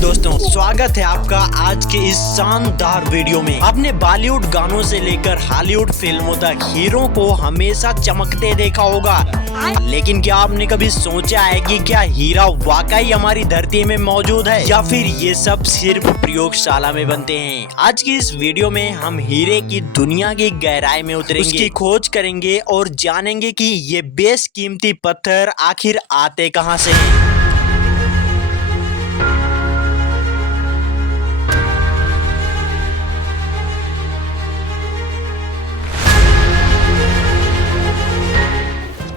दोस्तों, स्वागत है आपका आज के इस शानदार वीडियो में। आपने बॉलीवुड गानों से लेकर हॉलीवुड फिल्मों तक हीरो को हमेशा चमकते देखा होगा, लेकिन क्या आपने कभी सोचा है कि क्या हीरा वाकई हमारी धरती में मौजूद है या फिर ये सब सिर्फ प्रयोगशाला में बनते हैं। आज की इस वीडियो में हम हीरे की दुनिया की गहराई में उतरेंगे, उसकी खोज करेंगे और जानेंगे कि ये बेशकीमती पत्थर आखिर आते कहां से हैं।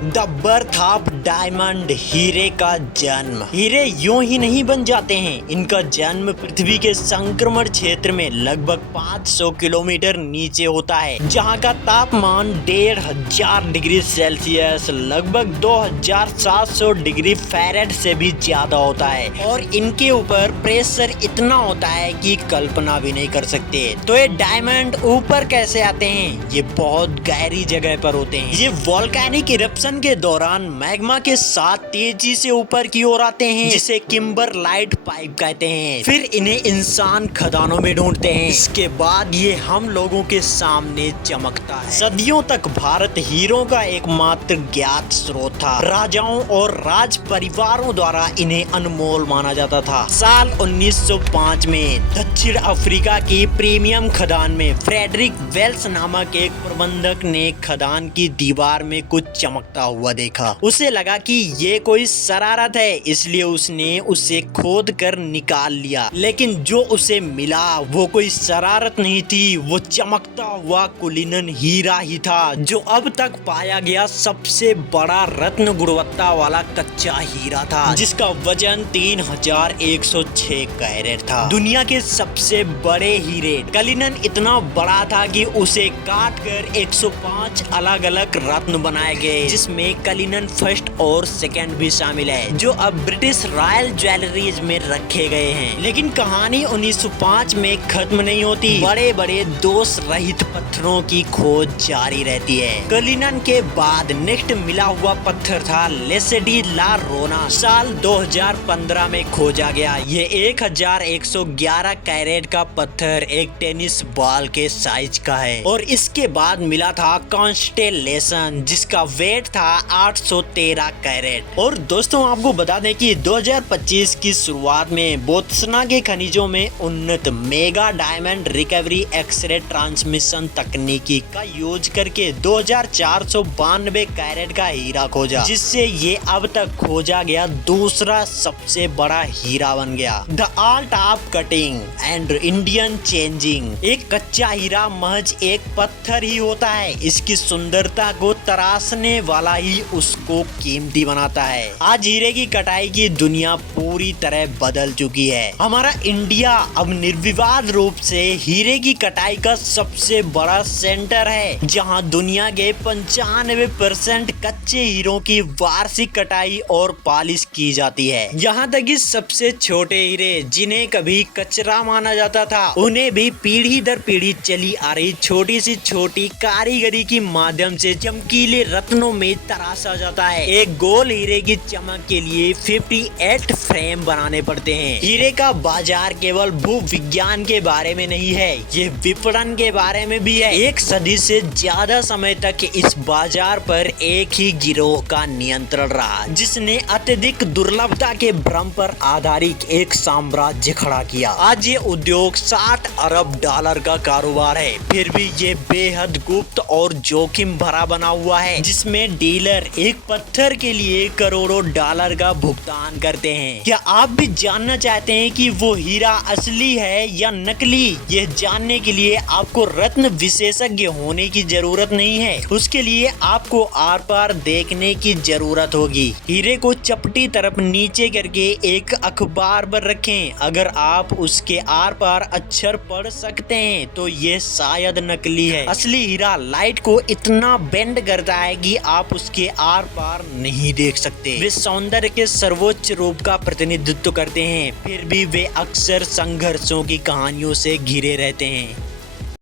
द बर्थ ऑफ डायमंड, हीरे का जन्म। हीरे यूं ही नहीं बन जाते हैं, इनका जन्म पृथ्वी के संक्रमण क्षेत्र में लगभग 500 किलोमीटर नीचे होता है, जहां का तापमान 1500 डिग्री सेल्सियस लगभग 2700 डिग्री फ़ारेनहाइट से भी ज्यादा होता है और इनके ऊपर प्रेशर इतना होता है कि कल्पना भी नहीं कर सकते। तो ये डायमंड ऊपर कैसे आते हैं? ये बहुत गहरी जगह पर होते हैं। ये वोल्केनिक इरप्शन के दौरान मैग्मा के साथ तेजी से ऊपर की ओर आते हैं, जिसे किम्बरलाइट पाइप कहते हैं। फिर इन्हें इंसान खदानों में ढूंढते हैं। इसके बाद ये हम लोगों के सामने चमकता है। सदियों तक भारत हीरो का एकमात्र ज्ञात स्रोत था। राजाओं और राज परिवारों द्वारा इन्हें अनमोल माना जाता था। साल 1905 में दक्षिण अफ्रीका की प्रीमियम खदान में फ्रेडरिक वेल्स नामक एक प्रबंधक ने खदान की दीवार में कुछ चमकता हुआ देखा। उसे लगा कि ये कोई शरारत है, इसलिए उसने उसे खोद कर निकाल लिया। लेकिन जो उसे मिला वो कोई शरारत नहीं थी, वो चमकता हुआ कुलीनन हीरा ही था, जो अब तक पाया गया सबसे बड़ा रत्न गुणवत्ता वाला कच्चा हीरा था, जिसका वजन 3106 कैरेट था। दुनिया के सबसे बड़े हीरे कुलीनन इतना बड़ा था कि उसे काट कर 105 अलग अलग रत्न बनाए गए, जिसमें कुलीनन फर्स्ट और सेकंड भी शामिल है, जो अब ब्रिटिश रॉयल ज्वेलरीज में रखे गए हैं। लेकिन कहानी 1905 में खत्म नहीं होती। बड़े बड़े दोष रहित पत्थरों की खोज जारी रहती है। कुलीनन के बाद नेक्स्ट मिला हुआ पत्थर था लेसेडी ला रोना। साल 2015 में खोजा गया। ये 1111 कैरेट का पत्थर एक टेनिस बॉल के साइज का है। और इसके बाद मिला था कॉन्स्टेलेशन, जिसका वेट था 813 कैरेट। और दोस्तों, आपको बता दें कि 2025 की शुरुआत में बोत्सवाना के खनिजों में उन्नत mega diamond recovery X-ray transmission तकनीकी का यूज करके 2492 कैरेट का हीरा खोजा, जिससे ये अब तक खोजा गया दूसरा सबसे बड़ा हीरा बन गया। The art of cutting and Indian changing. एक कच्चा हीरा महज एक पत्थर ही होता है, इसकी सुंदरता को तराशने वाला ही उसको कीमती बनाता है। आज हीरे की कटाई की दुनिया पूरी तरह बदल चुकी है। हमारा इंडिया अब निर्विवाद रूप से हीरे की कटाई का सबसे बड़ा सेंटर है, जहां दुनिया के 95% कच्चे हीरों की वार्षिक कटाई और पॉलिश की जाती है। यहाँ तक कि सबसे छोटे हीरे, जिन्हें कभी कचरा माना जाता था, उन्हें भी पीढ़ी दर पीढ़ी चली आ रही छोटी से छोटी कारीगरी के माध्यम से चमकीले रत्नों में तराशा जाता है। एक गोल हीरे की चमक के लिए 58 फ्रेम बनाने पड़ते हैं। हीरे का बाजार केवल भूविज्ञान के बारे में नहीं है, ये विपणन के बारे में भी है। एक सदी से ज्यादा समय तक इस बाजार पर एक ही गिरोह का नियंत्रण रहा, जिसने अत्यधिक दुर्लभता के भ्रम पर आधारित एक साम्राज्य खड़ा किया। आज ये उद्योग 60 अरब डॉलर का कारोबार है, फिर भी ये बेहद गुप्त और जोखिम भरा बना हुआ है, जिसमें डीलर एक पत्थर के लिए करोड़ों डॉलर का भुगतान करते हैं। क्या आप भी जानना चाहते हैं कि वो हीरा असली है या नकली? यह जानने के लिए आपको रत्न विशेषज्ञ होने की जरूरत नहीं है, उसके लिए आपको आर पार देखने की जरूरत होगी। हीरे को चपटी तरफ नीचे करके एक अखबार पर रखें। अगर आप उसके आर पार अक्षर पढ़ सकते हैं तो ये शायद नकली है। असली हीरा लाइट को इतना बेंड करता है कि आप उसके आर पार नहीं देख सकते। वे सौंदर्य के सर्वोच्च रूप का प्रतिनिधित्व करते हैं, फिर भी वे अक्सर संघर्षों की कहानियों से घिरे रहते हैं।